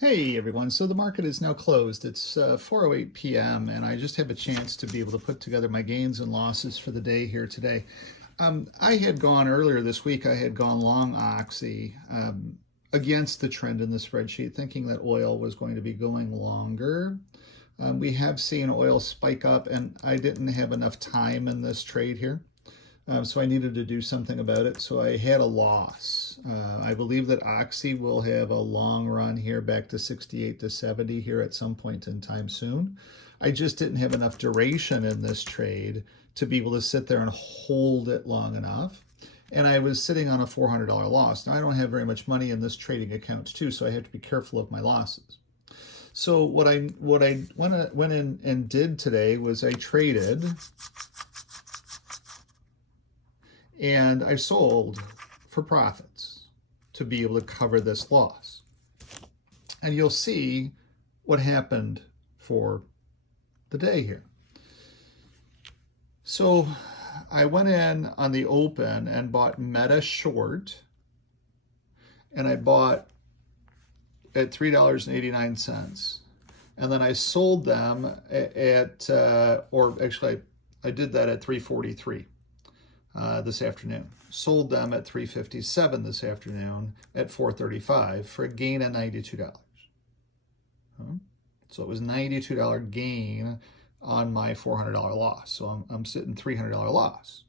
Hey everyone, so the market is now closed. It's 4:08 p.m. and I just have a chance to be able to put together my gains and losses for the day here today. I had gone earlier this week, I had gone long Oxy against the trend in the spreadsheet, thinking that oil was going to be going longer. We have seen oil spike up and I didn't have enough time in this trade here. So I needed to do something about it. So I had a loss. I believe that Oxy will have a long run here back to 68 to 70 here at some point in time soon. I just didn't have enough duration in this trade to be able to sit there and hold it long enough. And I was sitting on a $400 loss. Now I don't have very much money in this trading account too, so I have to be careful of my losses. So what I went in and did today was I traded and I sold for profits to be able to cover this loss. And you'll see what happened for the day here. So I went in on the open and bought Meta short, and I bought at $3.89. And then I sold them at, or actually I did that at $3.43. This afternoon. Sold them at $3.57 this afternoon at $4.35 for a gain of $92. So it was $92 gain on my $400 loss. So I'm sitting $300 loss.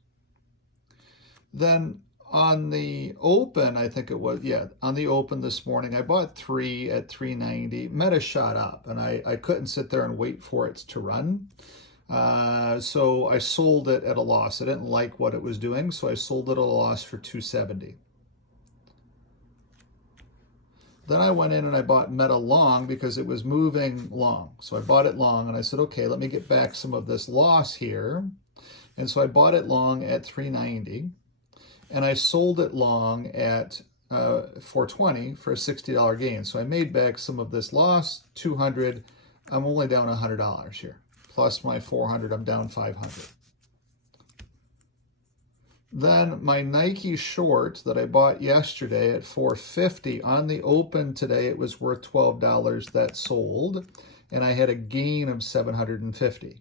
Then on the open, I think it was, on the open this morning, I bought 3 at $3.90. Meta shot up and I couldn't sit there and wait for it to run. So I sold it at a loss. I didn't like what it was doing, so I sold it at a loss for $2.70. Then I went in and I bought Meta long because it was moving long. So I bought it long and I said, okay, let me get back some of this loss here. And so I bought it long at $3.90 and I sold it long at $4.20 for a $60 gain. So I made back some of this loss, $200. I'm only down $100 here. Plus my $400, I'm down $500. Then my Nike short that I bought yesterday at $4.50 on the open today, it was worth $12. That sold, and I had a gain of $750.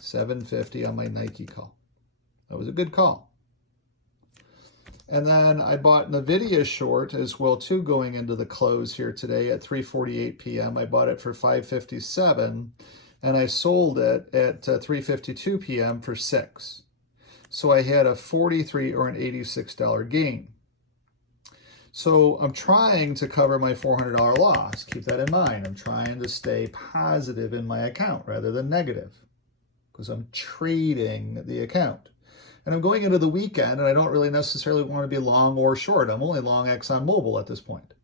$750 on my Nike call. That was a good call. And then I bought NVIDIA short as well too going into the close here today at 3:48 p.m. I bought it for $5.57 and I sold it at 3:52 p.m. for $6. So I had a $43 or an $86 gain. So I'm trying to cover my $400 loss. Keep that in mind. I'm trying to stay positive in my account rather than negative because I'm trading the account. And I'm going into the weekend, and I don't really necessarily want to be long or short. I'm only long ExxonMobil at this point.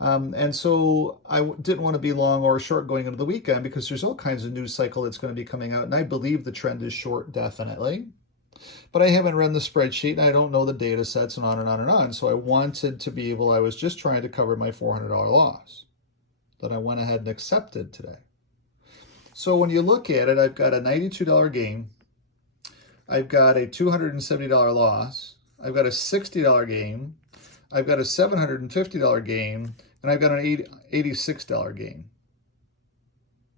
And so I didn't want to be long or short going into the weekend because there's all kinds of news cycle that's going to be coming out. And I believe the trend is short, definitely. But I haven't run the spreadsheet, and I don't know the data sets and on and on and on. So I wanted to be able, I was just trying to cover my $400 loss that I went ahead and accepted today. So when you look at it, I've got a $92 gain. I've got a $270 loss, I've got a $60 gain, I've got a $750 gain, and I've got an $86 gain.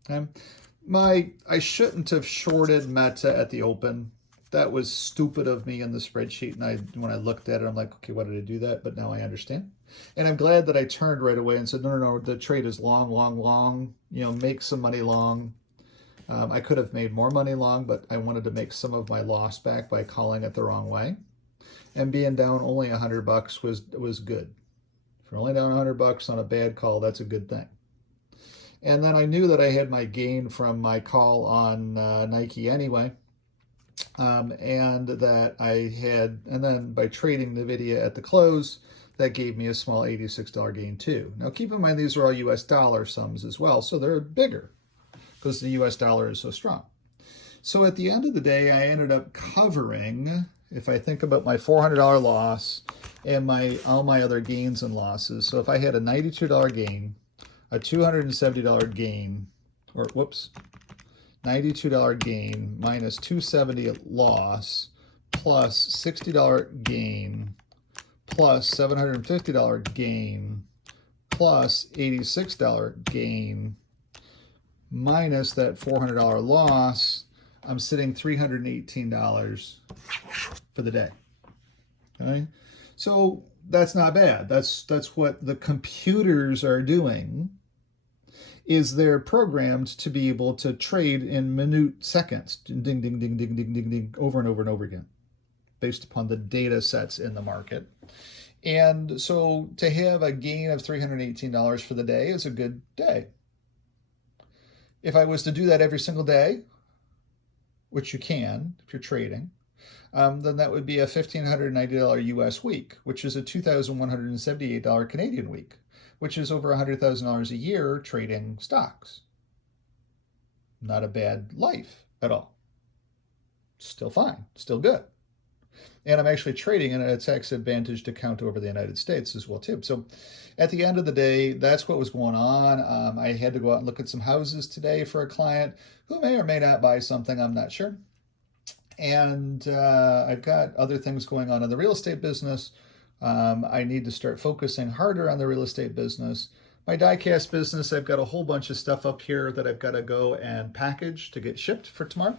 Okay? I shouldn't have shorted Meta at the open. That was stupid of me in the spreadsheet, and when I looked at it, I'm like, okay, why did I do that? But now I understand. And I'm glad that I turned right away and said, no, the trade is long, long, long, make some money long. I could have made more money long, but I wanted to make some of my loss back by calling it the wrong way. And being down only $100 was good. If you're only down $100 on a bad call, that's a good thing. And then I knew that I had my gain from my call on Nike anyway. And that I had, and then by trading NVIDIA at the close, that gave me a small $86 gain too. Now keep in mind, these are all US dollar sums as well, so they're bigger, because the US dollar is so strong. So at the end of the day, I ended up covering, if I think about my $400 loss and all my other gains and losses. So if I had a $92 gain, a $270 gain, or whoops, $92 gain minus $270 loss plus $60 gain plus $750 gain plus $86 gain minus that $400 loss, I'm sitting $318 for the day. Okay, so that's not bad. That's what the computers are doing. Is they're programmed to be able to trade in minute seconds, ding, ding, ding, ding, ding, ding, ding, over and over and over again, based upon the data sets in the market. And so to have a gain of $318 for the day is a good day. If I was to do that every single day, which you can if you're trading, then that would be a $1,590 US week, which is a $2,178 Canadian week, which is over $100,000 a year trading stocks. Not a bad life at all. Still fine, still good. And I'm actually trading in a tax-advantaged account over the United States as well, too. So at the end of the day, that's what was going on. I had to go out and look at some houses today for a client who may or may not buy something, I'm not sure. And I've got other things going on in the real estate business. I need to start focusing harder on the real estate business. My die-cast business, I've got a whole bunch of stuff up here that I've got to go and package to get shipped for tomorrow.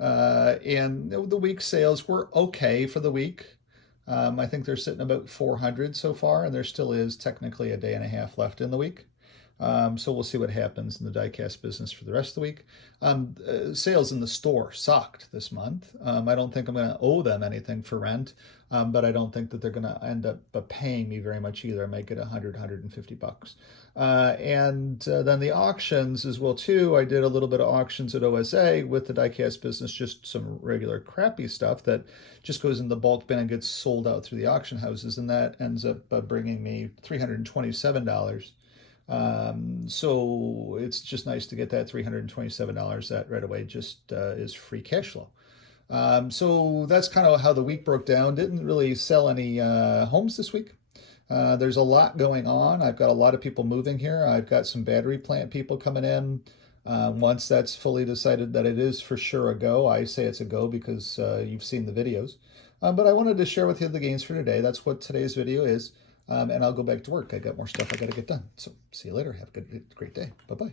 And the week sales were okay for the week. I think they're sitting about 400 so far, and there still is technically a day and a half left in the week. So we'll see what happens in the die-cast business for the rest of the week. Sales in the store sucked this month. I don't think I'm going to owe them anything for rent, but I don't think that they're going to end up paying me very much either. I might get $100-150. And then the auctions as well too. I did a little bit of auctions at OSA with the die-cast business, just some regular crappy stuff that just goes in the bulk bin and gets sold out through the auction houses, and that ends up bringing me $327. So it's just nice to get that $327 that right away just is free cash flow. So that's kind of how the week broke down. Didn't really sell any homes this week. There's a lot going on. I've got a lot of people moving here. I've got some battery plant people coming in. Once that's fully decided that it is for sure a go, I say it's a go because you've seen the videos. But I wanted to share with you the gains for today. That's what today's video is. And I'll go back to work. I got more stuff I got to get done. So see you later. Have a great day. Bye-bye.